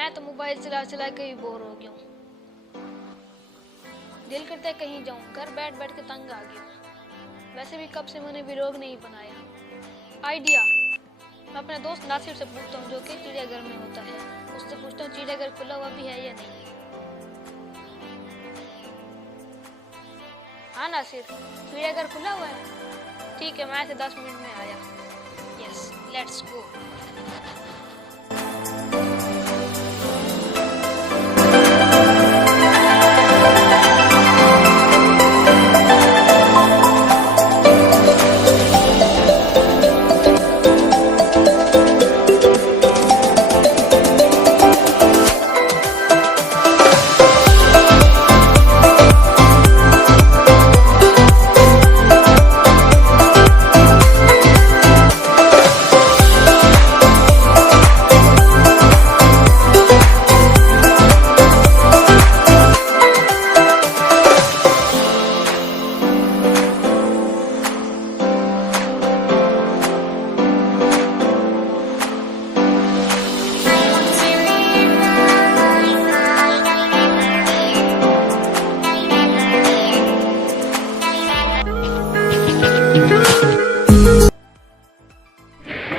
मैं तो मोबाइल चला चला के ही बोर हो गया हूँ। दिल करता है कहीं जाऊँ, घर बैठ बैठ के तंग आ गया। वैसे भी कब से मैंने व्लॉग नहीं बनाया। आइडिया, मैं अपने दोस्त नासिर से पूछता हूँ जो कि चिड़ियाघर में होता है। उससे पूछता हूँ चिड़ियाघर खुला हुआ भी है या नहीं। हाँ नासिर, चिड़ियाघर खुला हुआ है? ठीक है, मैं ऐसे 10 मिनट में आया। Yes, let's go.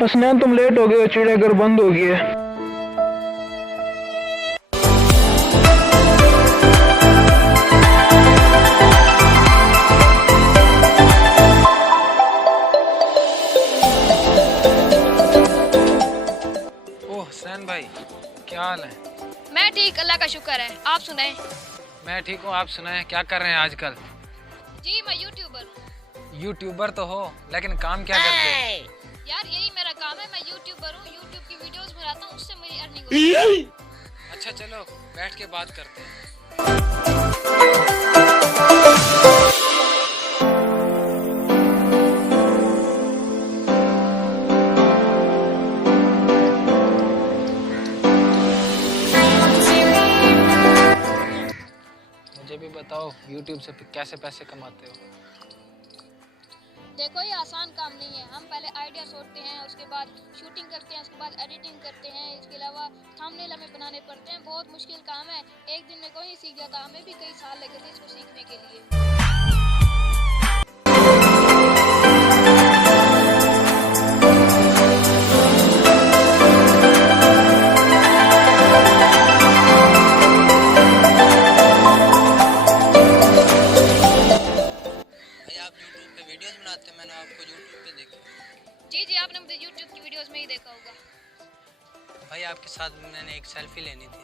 हसनैन तुम लेट हो गए, चिड़ियाघर बंद हो गई है। ओह हसनैन भाई, क्या हाल है? मैं ठीक, अल्लाह का शुक्र है। आप सुनाएं? मैं ठीक हूँ, आप सुनाएं क्या कर रहे हैं आजकल? जी मैं यूट्यूबर हूँ। यूट्यूबर तो हो, लेकिन काम क्या करते हैं? यार यही मेरा काम है, मैं यूट्यूबर हूँ। यूट्यूब की वीडियोस बनाता हूँ, उससे मेरी अर्निंग होती है। अच्छा चलो बैठ के बात करते हैं। मुझे भी बताओ यूट्यूब से कैसे पैसे कमाते हो? देखो ये आसान काम नहीं है। हम पहले आइडिया सोचते हैं, उसके बाद शूटिंग करते हैं, उसके बाद एडिटिंग करते हैं, इसके अलावा थंबनेल हमें बनाने पड़ते हैं। बहुत मुश्किल काम है। एक दिन में कोई नहीं सीख जाता, हमें भी कई साल लगे थे इसको सीखने के लिए। मैंने आपको YouTube पे देखा। जी आपने मुझे YouTube की वीडियोस में ही देखा होगा। भाई आपके साथ मैंने एक सेल्फी लेनी थी।